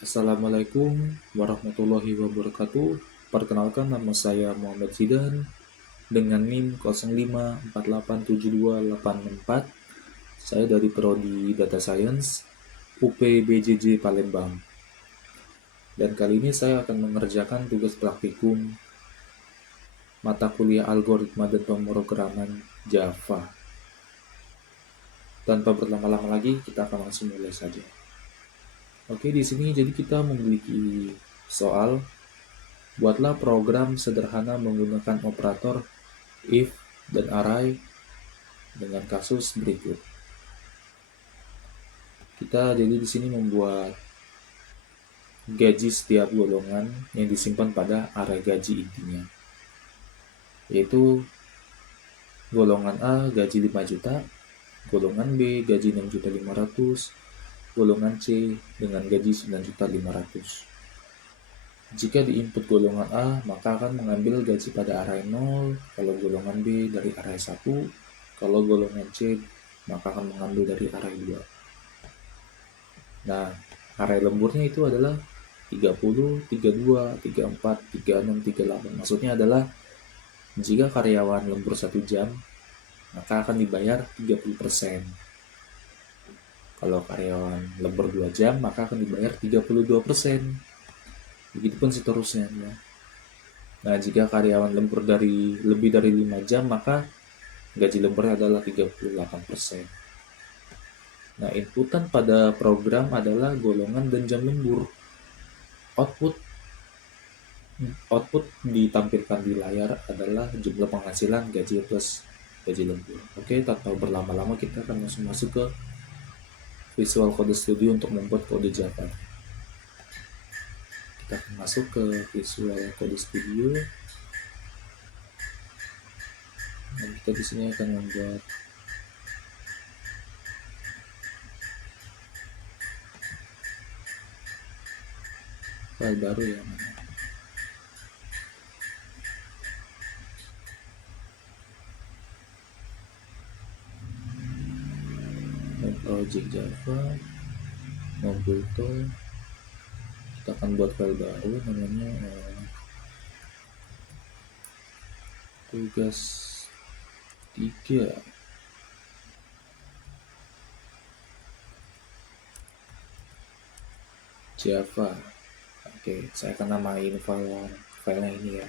Assalamualaikum warahmatullahi wabarakatuh. Perkenalkan, nama saya Muhammad Zidan dengan NIM 05487284. Saya dari Prodi Data Science UPBJJ Palembang. Dan kali ini saya akan mengerjakan tugas praktikum mata kuliah algoritma dan pemrograman Java. Tanpa berlama-lama lagi, kita akan langsung mulai saja. Oke, di sini jadi kita memiliki soal. Buatlah program sederhana menggunakan operator if dan array dengan kasus berikut. Kita jadi di sini membuat gaji setiap golongan yang disimpan pada array gaji intinya. Yaitu golongan A gaji 5 juta, golongan B gaji 6.500.000, golongan C dengan gaji 9.500.000. Jika di input golongan A, maka akan mengambil gaji pada array 0, kalau golongan B dari array 1, kalau golongan C, maka akan mengambil dari array 2. Nah, array lemburnya itu adalah 30, 32, 34, 36, 38. Maksudnya adalah jika karyawan lembur 1 jam, maka akan dibayar 30%. Kalau karyawan lembur 2 jam, maka akan dibayar 32%. Begitupun seterusnya ya. Nah, jika karyawan lembur lebih dari 5 jam, maka gaji lemburnya adalah 38%. Nah, inputan pada program adalah golongan dan jam lembur. Output ditampilkan di layar adalah jumlah penghasilan gaji plus gaji lembur. Oke, tanpa berlama-lama kita akan langsung masuk ke Visual Code Studio untuk membuat kode Java. Kita akan masuk ke Visual Code Studio. Dan kita di sini akan membuat file baru ya. Project Java, Mobile Tool. Kita akan buat file baru namanya tugas 3 Java. Oke, saya akan namain filenya ini ya.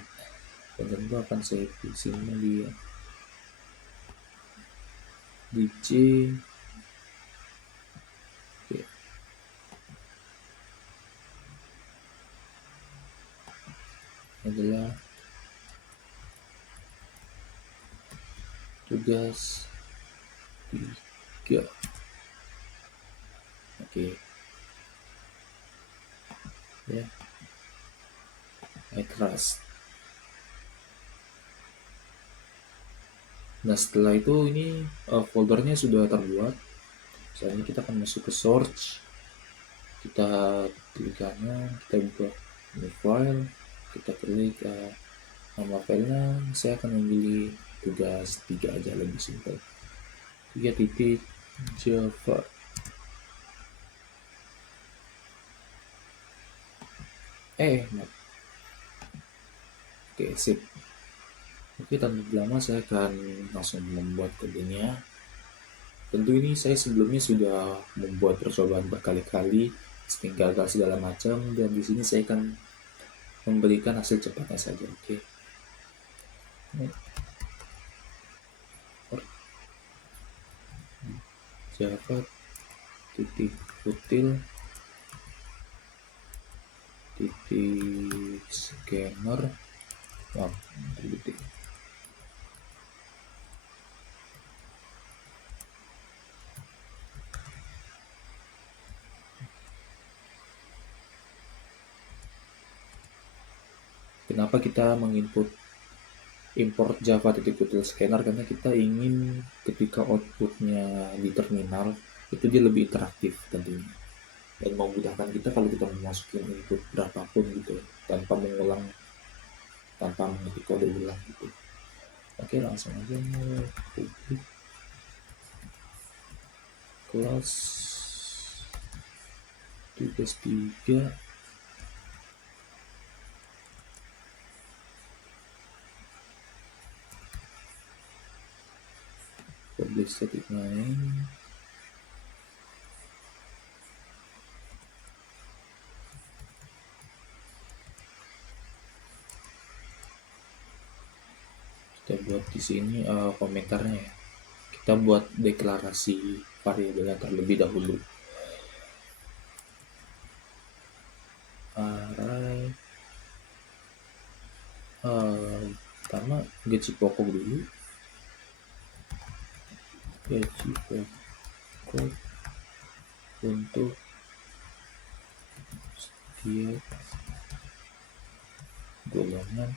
Dan tentu akan saya simpan di C. Oke. Adalah tugas 3. Oke. Ya. I trust. Nah, setelah itu ini foldernya sudah terbuat. Misalnya kita akan masuk ke search, kita klik kanan, kita buka new file, kita klik nama filenya. Saya akan memilih tugas 3 aja, lebih simpel. 3 titik Java. Oke, sip. Oke, tanpa lama saya akan langsung membuat kodenya. Tentu ini saya sebelumnya sudah membuat percobaan berkali-kali, sering gagal segala macam, dan di sini saya akan memberikan hasil cepatnya saja. Oke. Java titik util titik scanner. Kenapa kita import Java titik util scanner? Karena kita ingin ketika outputnya di terminal itu dia lebih interaktif tentunya, dan memudahkan kita kalau kita memasukin input berapapun gitu tanpa mengetik kode ulang gitu. Oke, langsung aja public class tugas 3 public static main kita buat di sini komentarnya ya. Kita buat deklarasi variabelnya terlebih dahulu. Array pertama gaji pokok dulu. Gaji pokok untuk setiap golongan.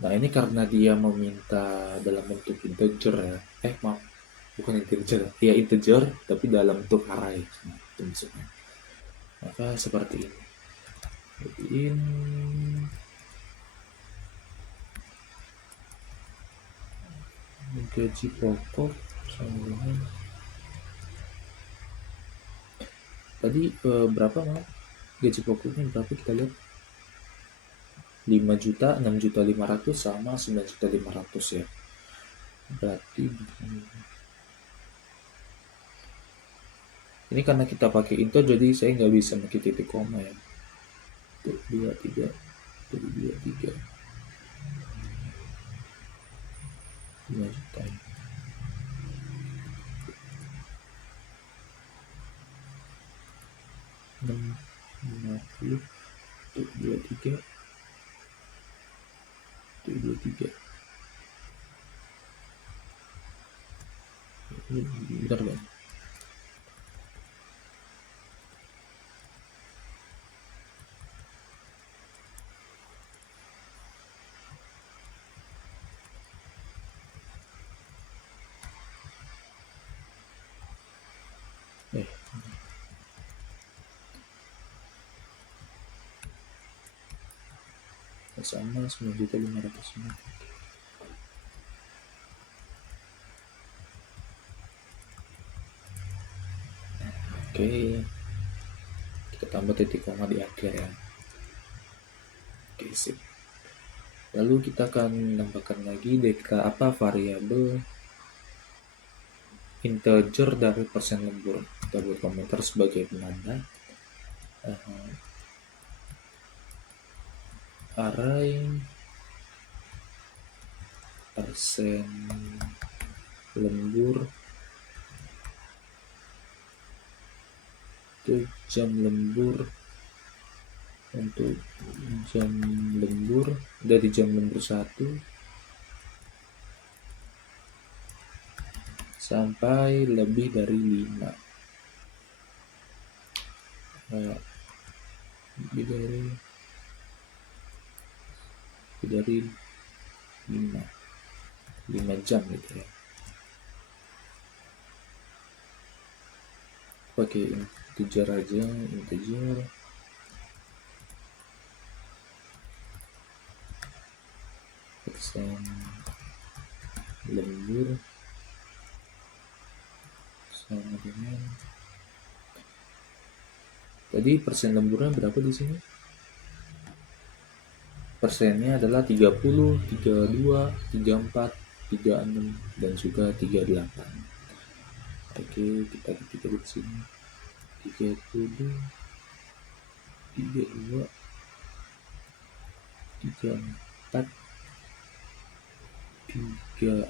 Nah ini karena dia meminta dalam bentuk integer ya. Maaf, bukan integer. Ya integer tapi dalam bentuk array. Nah, itu maksudnya. Maka seperti ini. Jadiin gaji pokok sama tadi berapa mau gaji pokoknya berapa kita lihat 5 juta, 6 juta 500 sama 9 juta 500 ya. Berarti ini karena kita pakai into jadi saya nggak bisa pakai titik koma ya. 23 23 5 juta ya. Enam 50 untuk 23 untuk 23 ini benar kan? Sama 9.500.000. Oke, kita tambah titik koma di akhir ya. Oke, sip. Lalu kita akan menambahkan lagi variabel integer dari persen lembur. Kita buat komentar sebagai penanda. Array persen lembur itu jam lembur untuk jam lembur dari jam lembur 1 sampai lebih dari 5 lebih dari 5 jam gitu ya. Pakai integer aja, integer persen lembur sama dengan tadi persen lemburnya berapa di sini? Persennya adalah 30, 32, 34, 36 dan juga 38. Oke, kita ketik di sini. 30, 32, 34, 36,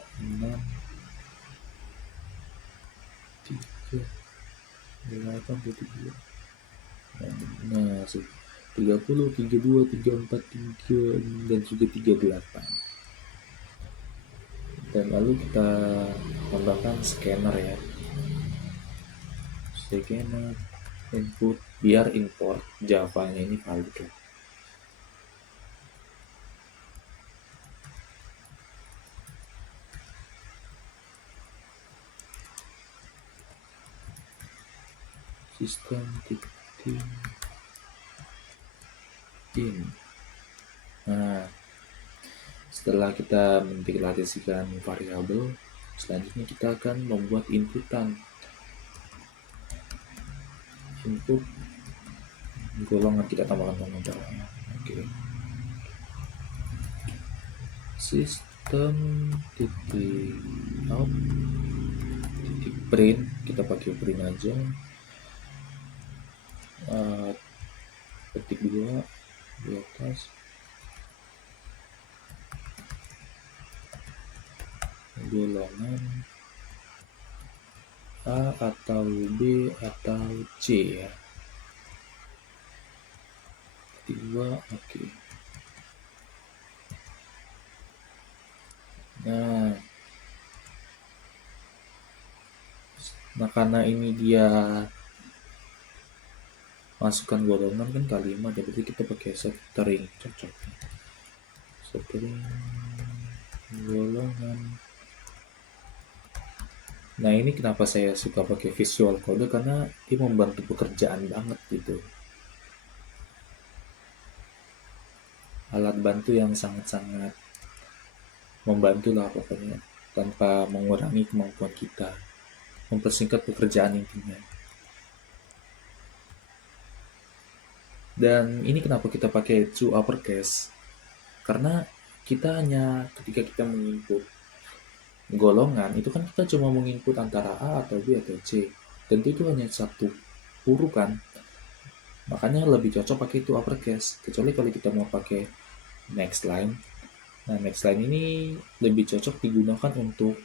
32. Nah, 30, 32, 34, 36 dan juga 38. Dan lalu kita tambahkan scanner ya. Scanner input biar import Java-nya ini valid ya. Sistem titik in. Nah, setelah kita mendeklarasikan variabel, selanjutnya kita akan membuat input golongan kita tambahkan komentarnya. Oke. Sistem titik out titik print, kita pakai print aja. Ketik 2 di atas, golongan A atau B atau C ya. Ketik 2, oke. Nah karena ini dia masukkan golongan kan kalimat ya, berarti kita pakai string, cocok. String golongan. Nah ini kenapa saya suka pakai visual code, karena dia membantu pekerjaan banget gitu. Alat bantu yang sangat-sangat membantu lah pokoknya, tanpa mengurangi kemampuan kita, mempersingkat pekerjaan intinya. Dan ini kenapa kita pakai to uppercase, karena kita hanya ketika kita menginput golongan itu kan kita cuma menginput antara A atau B atau C, tentu itu hanya satu huruf kan, makanya lebih cocok pakai to uppercase. Kecuali kalau kita mau pakai next line. Nah next line ini lebih cocok digunakan untuk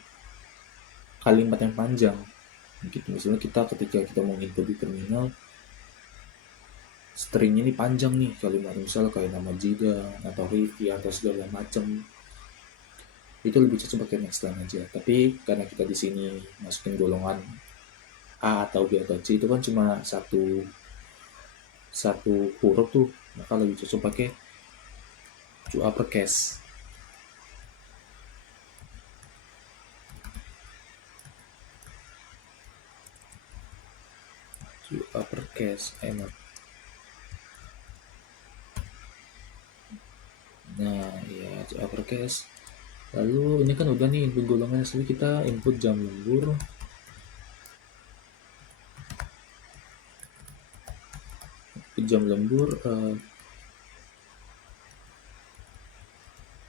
kalimat yang panjang gitu. Misalnya kita ketika kita mau input di terminal, string ini panjang nih kalimat, misal kayak nama Jida atau Ricky atau segala macam, itu lebih cocok pakai next line aja. Tapi karena kita di sini masukin golongan A atau B atau C itu kan cuma satu huruf tuh, maka lebih cocok pakai to uppercase. To uppercase enak. Nah ya, to uppercase. Lalu ini kan udah nih input golongan, asli kita input jam lembur. Jam lembur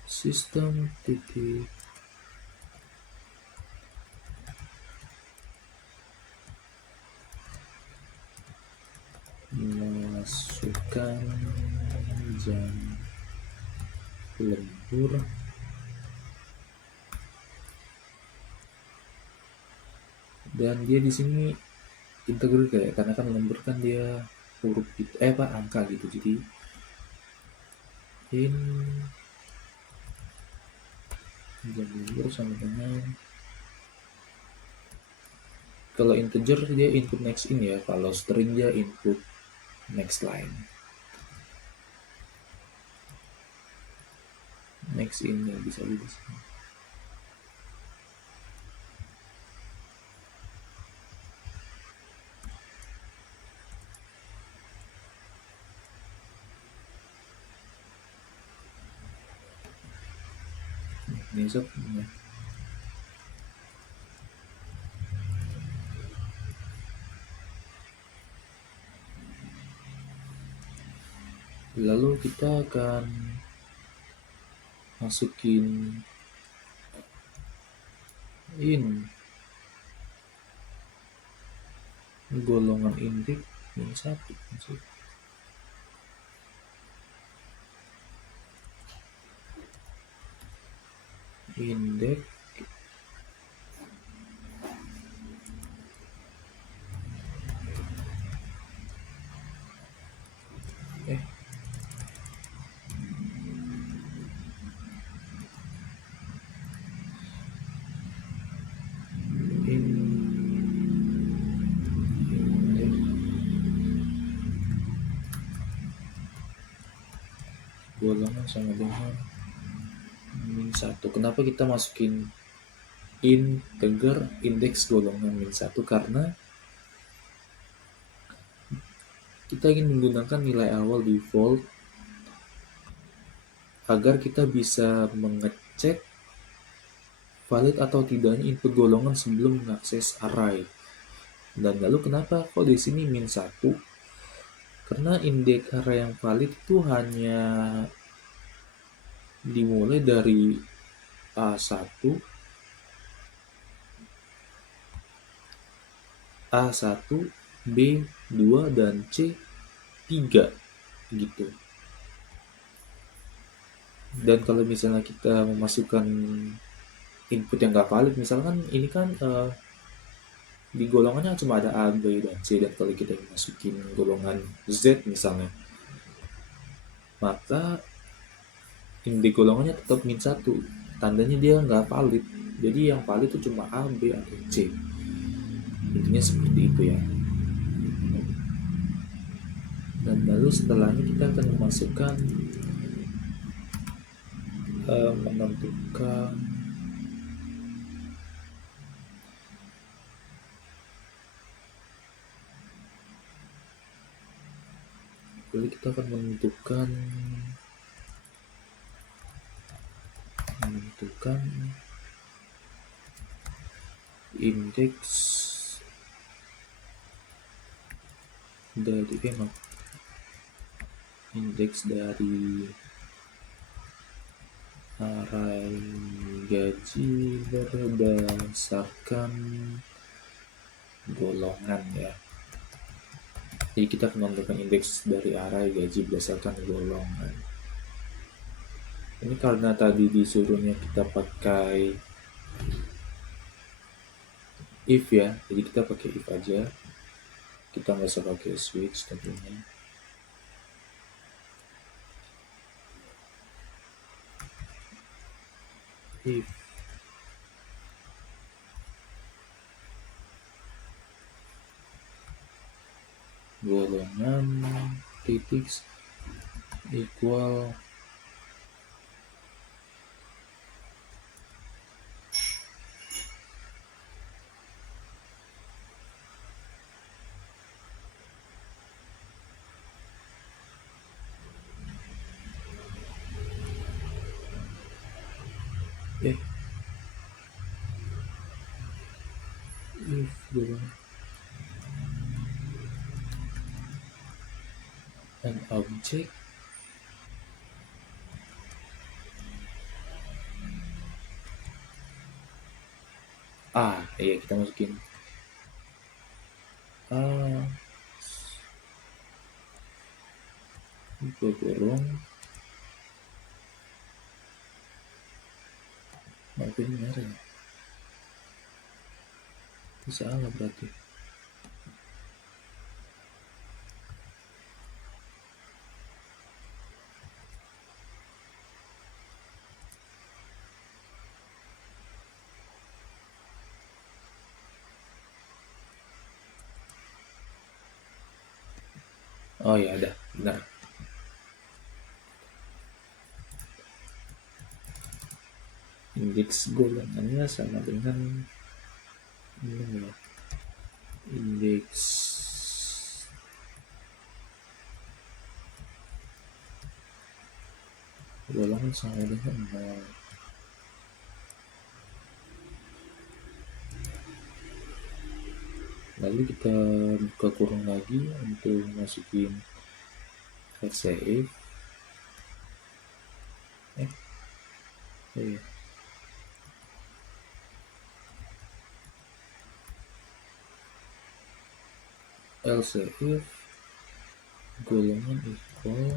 sistem titik masukkan jam lembur dan dia di sini integer kayak, karena kan lembur kan dia huruf gitu, angka gitu, jadi jam lembur sama dengan, kalau integer dia input next in ya, kalau string dia input next line. Next in ya bisa di sini. Ini sob. Lalu kita akan masukin golongan index -1 indeks golongan sama dengan -1. Kenapa kita masukin integer indeks golongan -1? Karena kita ingin menggunakan nilai awal default agar kita bisa mengecek valid atau tidaknya input golongan sebelum mengakses array. Dan lalu kenapa kok di sini -1? Karena indeks array yang valid itu hanya dimulai dari A1, A1, B2, dan C3 gitu. Dan kalau misalnya kita memasukkan input yang nggak valid, misalkan ini kan di golongannya cuma ada A, B, dan C, dan kalau kita masukin golongan Z misalnya, maka indeks golongannya tetap -1, tandanya dia nggak valid. Jadi yang valid itu cuma A, B, atau C. Intinya seperti itu ya. Dan lalu setelahnya kita akan memasukkan menentukan lalu kita akan menentukan indeks dari indeks dari array gaji berdasarkan golongan ya. Jadi kita akan menentukan indeks dari array gaji berdasarkan golongan. Ini karena tadi disuruhnya kita pakai if ya, jadi kita pakai if aja. Kita nggak usah pakai switch tentunya. If golongan titik equal if golongan an object iya kita masukin buka kurung maafin merah ya, itu salah berarti. Oh ya ada, benar. Indeks golongannya sama dengan ini ya. Indeks golongan sama dengan 0. Lalu kita buka kurung lagi untuk masukin RCF. Iya. LCF golongan equal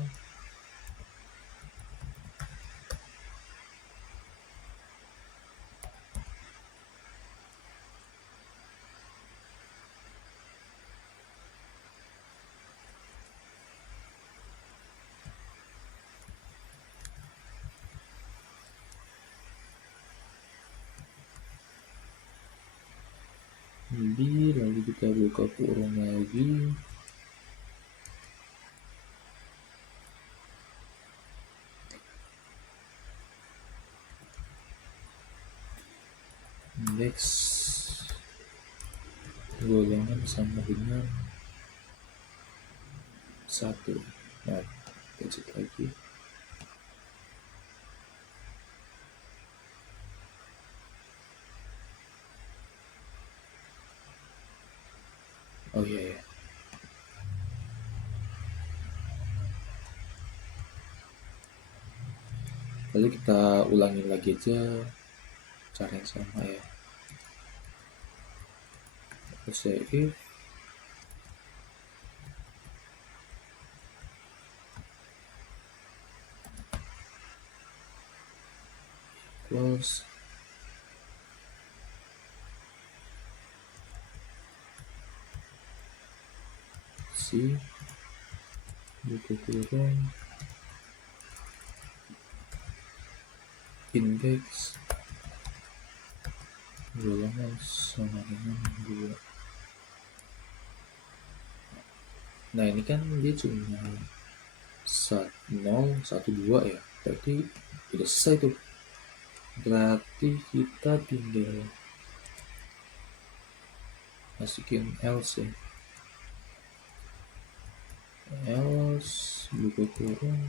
B, lalu kita buka kurung lagi. Indeks golongan sama dengan 1. Nah, kita cek lagi. Oh iya ya. Lalu kita ulangi lagi aja cara yang sama ya. Let's say if equals C buku kurung indeks golongan sama dengan 2. Nah ini kan dia cuma 0, 1, 2 ya, berarti udah selesai tuh. Berarti kita tinggal masukin else ya, else buku kurung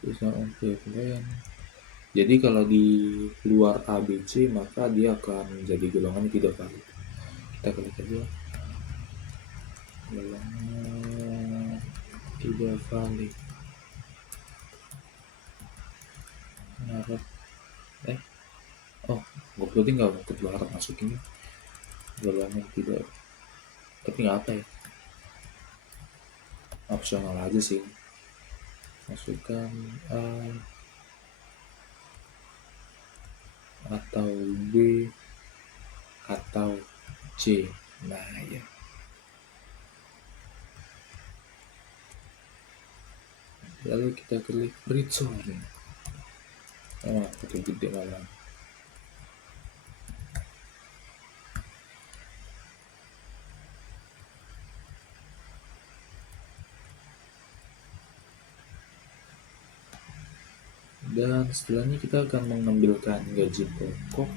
terus plan. Jadi kalau di luar ABC maka dia akan menjadi golongan tidak valid. Kita klik aja golongan tidak valid. Harap gue berarti nggak berharap masukin golongan tidak, tapi nggak apa ya, opsional aja sih. Masukkan A atau B atau C. Nah ya, lalu kita klik return. Betul gede malah. Dan setelahnya kita akan mengambilkan gaji pokok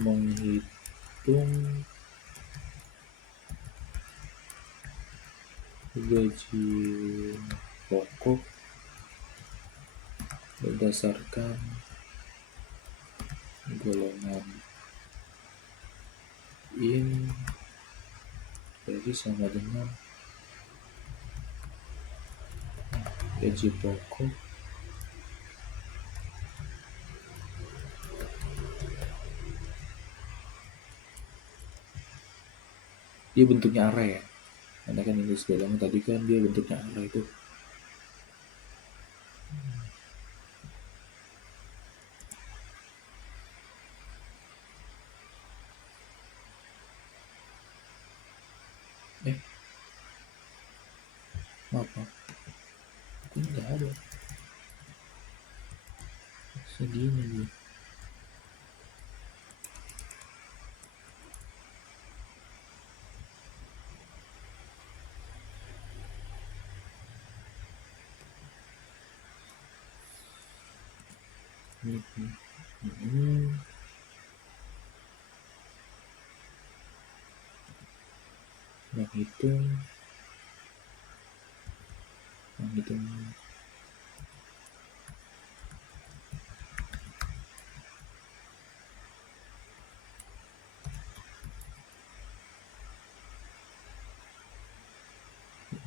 menghitung gaji pokok berdasarkan golongan in jadi sama dengan gaji pokok dia bentuknya array ya, karena kan ini golongan tadi kan dia bentuknya array itu. Apa? Ini nggak ada. Segini dia. Menghitung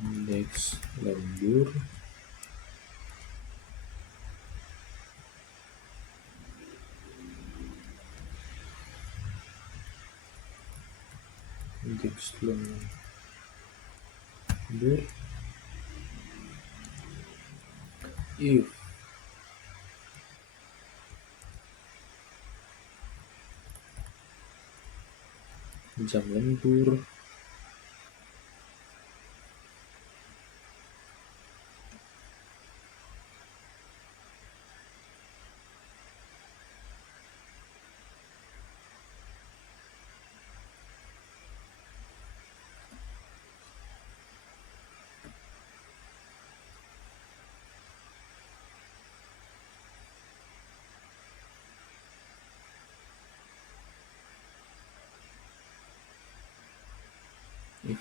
indeks lembur if jam lembur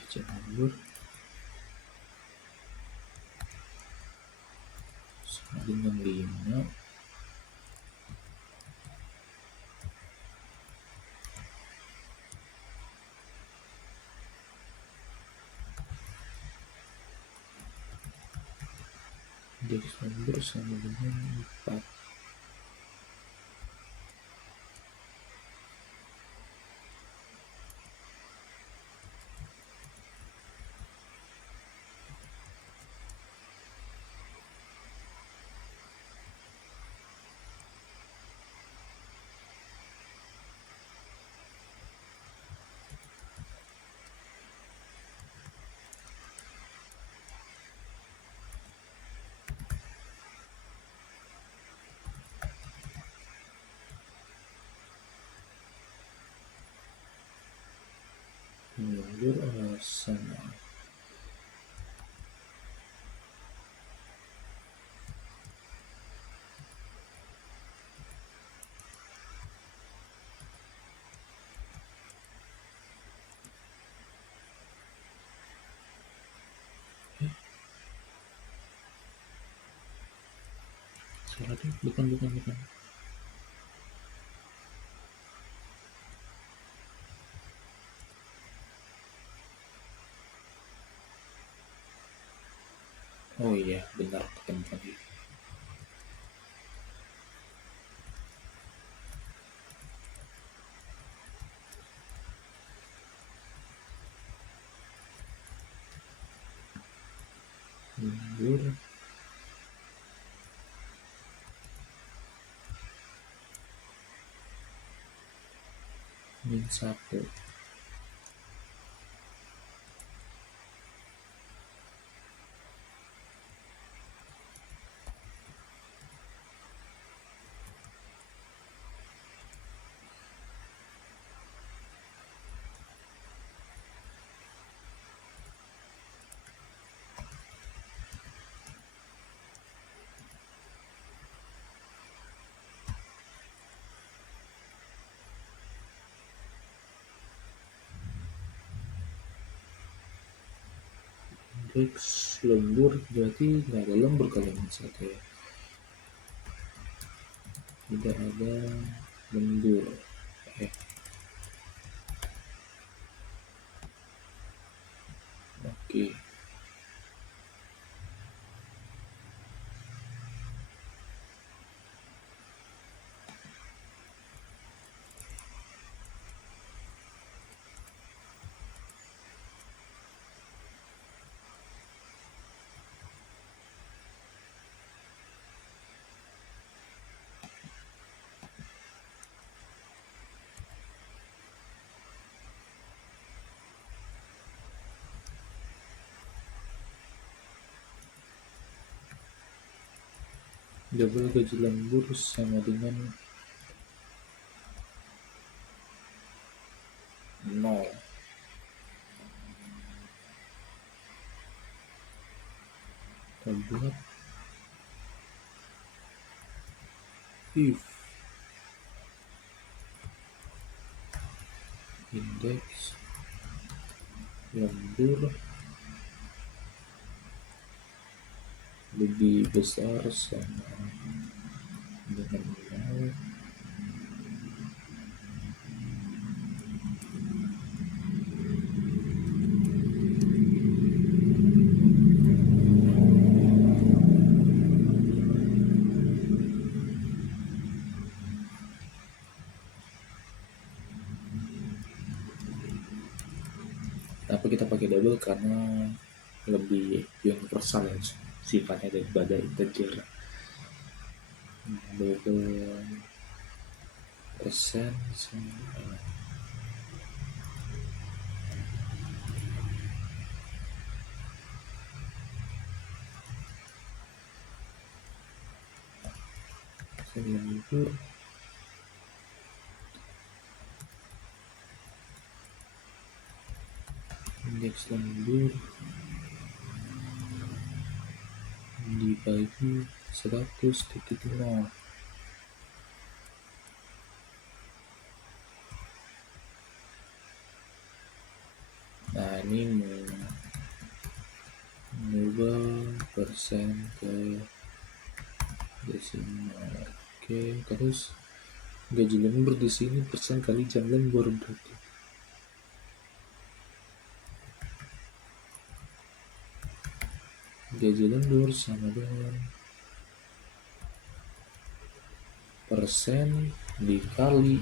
jam lembur dengan 5. Indeks lembur sama dengan 4. Lembur sama. Salah deh, bukan. Oh iya, benar ketemu tadi. Lembur -1. Indeks lembur berarti nggak ada lembur kalau -1 ya. Tidak ada lembur. Oke. Double gaji lembur sama dengan 0. Kita buat if indeks lembur lebih besar sama dengan 0, tapi kita pakai double karena lebih universal ya sifatnya daripada integer. Double persen sama lembur indeks lembur dibagi 100.0. Nah ini mengubah persen ke Desimal. Oke, terus gaji lembur di sini persen kali jam lembur berarti. Gaji lembur sama dengan persen dikali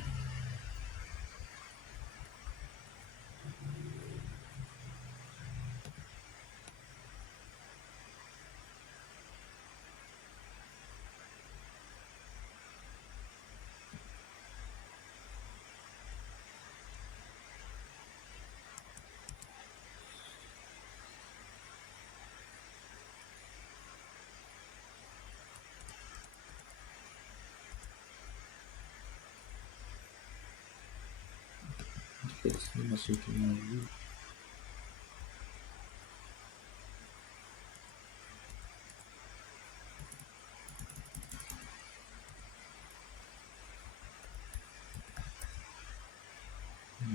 jika di sini masukin lagi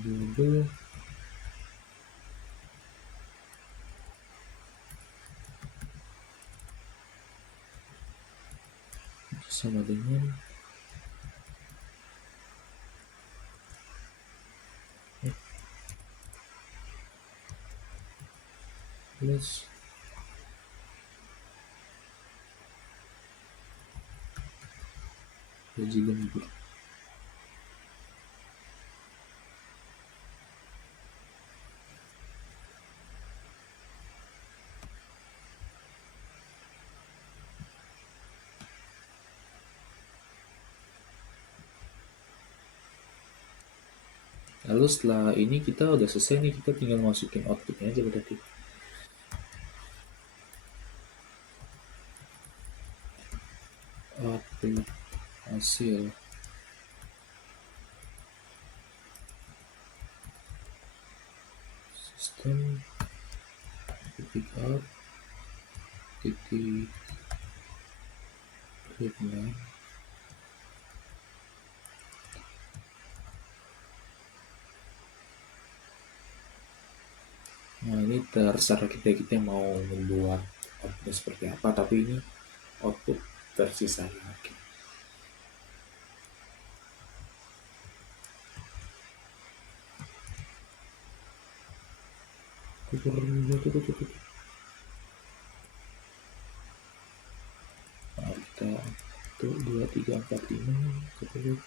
dulu sama dengan plus gaji lembur. Lalu setelah ini kita udah selesai nih, kita tinggal masukin outputnya aja berarti. Output hasil sistem titik out titik readline. Nah ini terserah kita mau membuat output seperti apa, tapi ini output versi saya. Oke. Nah, kita 1, 2, 3, 4, 5 10.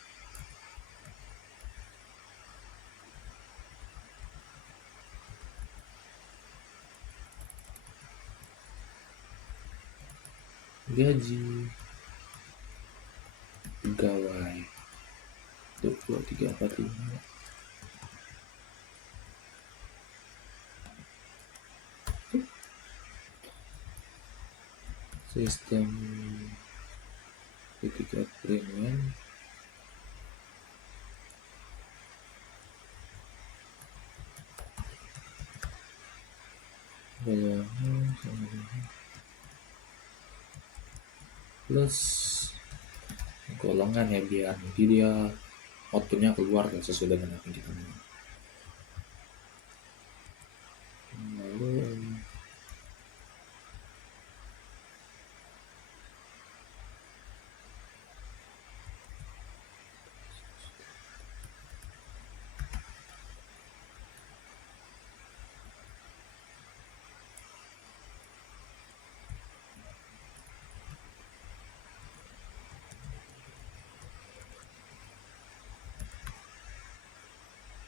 Gaji pegawai 1, 2, 3, 4, 5. Sistem titik premium bayangan sama dengan plus golongan ya, biar nanti dia outputnya keluar ya sesuai dengan apa yang kita mau. Lalu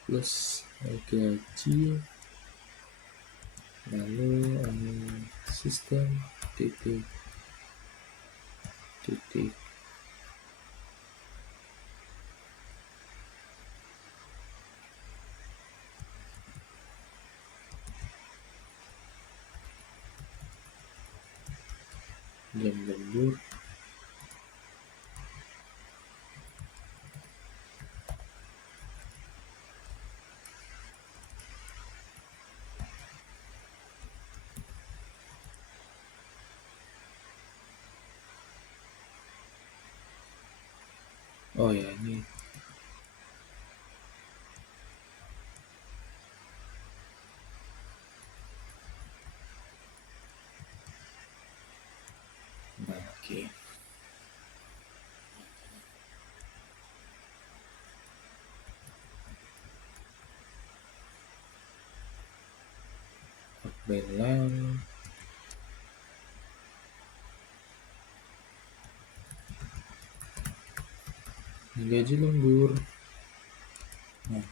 plus gaji, lalu sistem titik titik jam lembur oh ya ini nah, oke. Mainland, gaji lembur. Nah,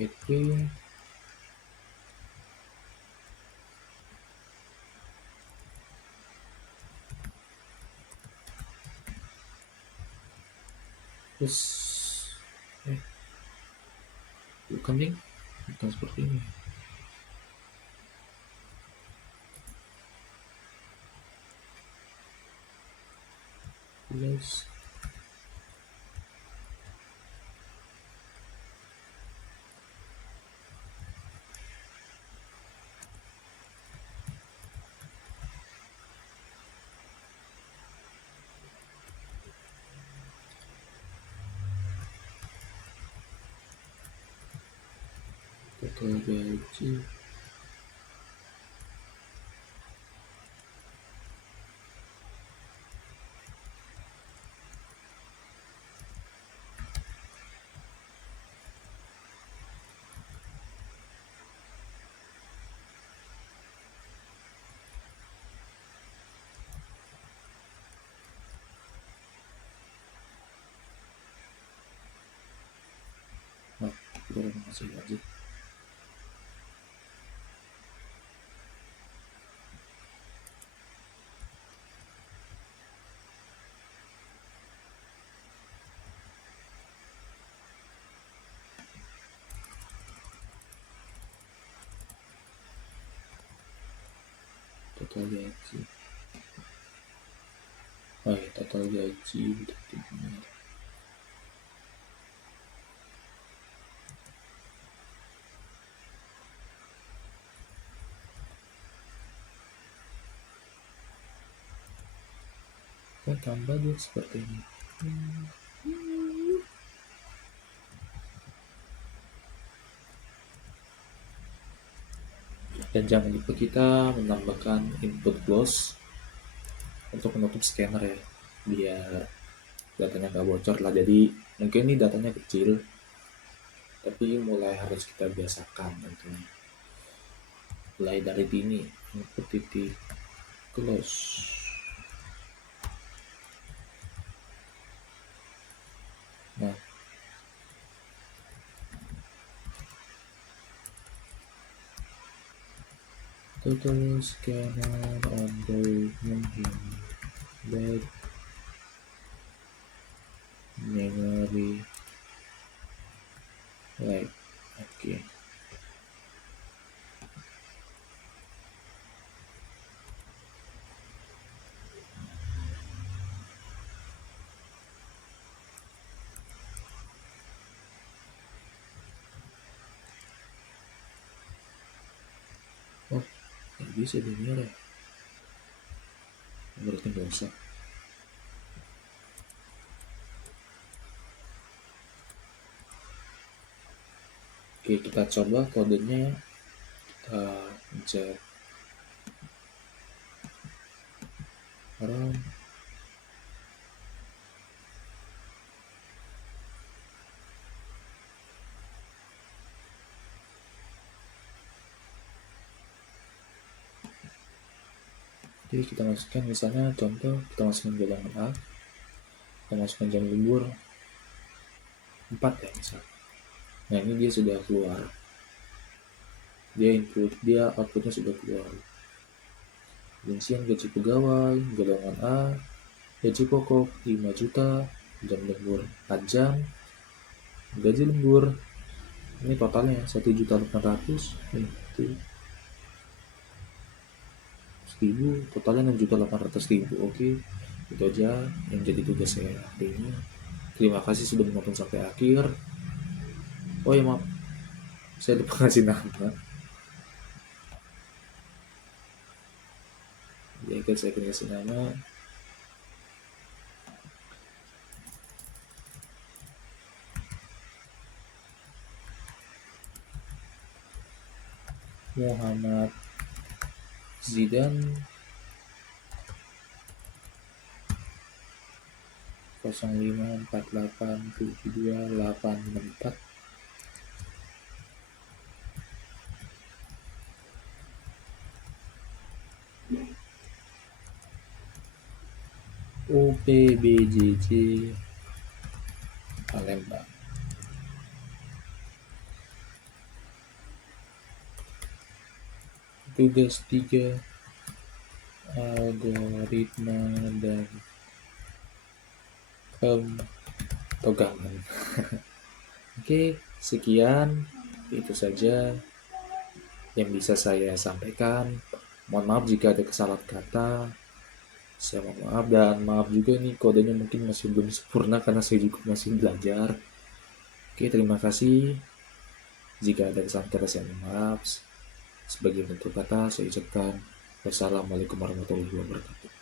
itu terus bukan nih, bukan seperti ini. Plus total gaji. Nah, kita udah masuk gaji. Total gaji. Oh ya, total gaji benar. Kan tambah dia seperti ini. Dan jangan lupa kita menambahkan input close untuk menutup scanner ya, biar datanya nggak bocor lah. Jadi mungkin ini datanya kecil, tapi mulai harus kita biasakan tentunya. Mulai dari ini input titik close. Nah, total scanner on board mungkin bed memory right. Oke. Oh, nggak bisa dengar ya, berarti nggak usah. Oke, kita coba kodenya. Kita pencet run. Jadi kita masukkan, misalnya contoh kita masukkan golongan A, kita masukkan jam lembur 4 ya misalnya. Nah, ini dia sudah keluar, dia outputnya sudah keluar. Rincian gaji pegawai golongan A, gaji pokok 5 juta, jam lembur 4 jam, gaji lembur ini totalnya 1.800.000, itu 1.000, totalnya 6.800.000. Oke, itu aja yang jadi tugas saya hari ini. Terima kasih sudah menonton sampai akhir. Oh ya, maaf, saya lupa ngasih nama. Ya kan, saya akan kasih nama Muhammad Zidan 05487284. UPBJJ Palembang. Tugas 3, algoritma dan pemrograman. Oke, sekian itu saja yang bisa saya sampaikan. Mohon maaf jika ada kesalahan kata. Saya mohon maaf, dan maaf juga nih kodenya mungkin masih belum sempurna karena saya juga masih belajar. Oke, terima kasih. Jika ada kesalahan kata saya mohon maaf. Sebagai bentuk kata saya ucapkan wassalamualaikum warahmatullahi wabarakatuh.